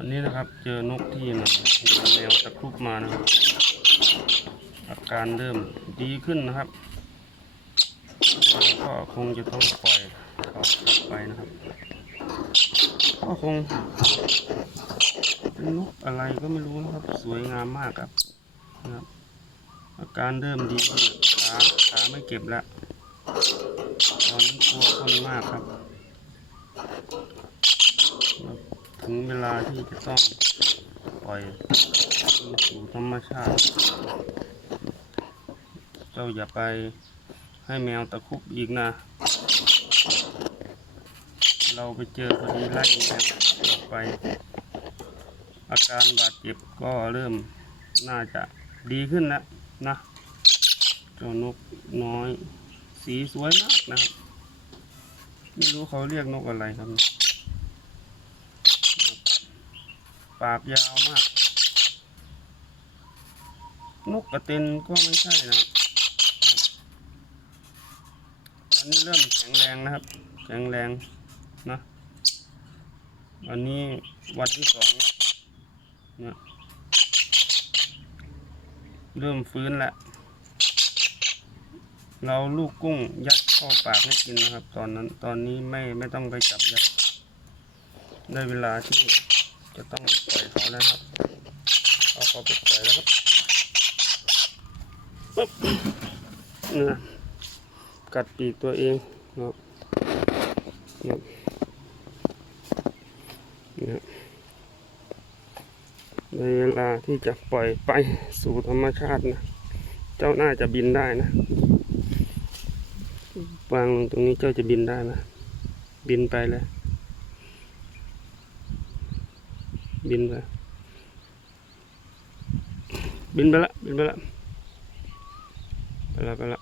วันนี้นะครับเจอนกที่มันแนวตะครุบมานะครับ อาการเริ่มดีขึ้นนะครับ ก็คงจะต้องปล่อยเขาไปนะครับก็คงเป็นนกอะไรก็ไม่รู้นะครับ สวยงามมากครับนะครับ อาการเริ่มดีขึ้นขาขาไม่เก็บแล้วตอนนี้กลัวคนมากครับ ถึงเวลาที่จะต้องปล่อยคืนสู่ธรรมชาติ เจ้าอย่าไปให้แมวตะคุบอีกนะ เราไปเจอพอดีไล่แมวออกไป อาการบาดเจ็บก็เริ่มน่าจะดีขึ้นแล้วนะ เจ้านกน้อย สีสวยมากนะครับ ไม่รู้เขาเรียกนกอะไรครับ ปากยาวมาก นกกระเต็นก็ไม่ใช่นะครับตอนนี้เริ่มแข็งแรงนะครับ แข็งแรงนะวันนี้วันที่สองเนี่ยเริ่มฟื้นแล้วเราลูกกุ้งยัดเข้าปากให้กินนะครับ ตอนนั้นตอนนี้ไม่ไม่ต้องไปจับยัดได้เวลาที่ จะต้องปล่อยเขาแล้วครับเอาเขาไปปล่อยแล้วครับปึ๊บนะกัดปีกตัวเองเนาะครับนะครับนะในเวลาที่จะปล่อยไปสู่ธรรมชาตินะ เจ้าน่าจะบินได้นะวางลงตรงนี้เจ้าจะบินได้ไหมบินไปเลย บินไปบินไปละบินไปละไปละไปละ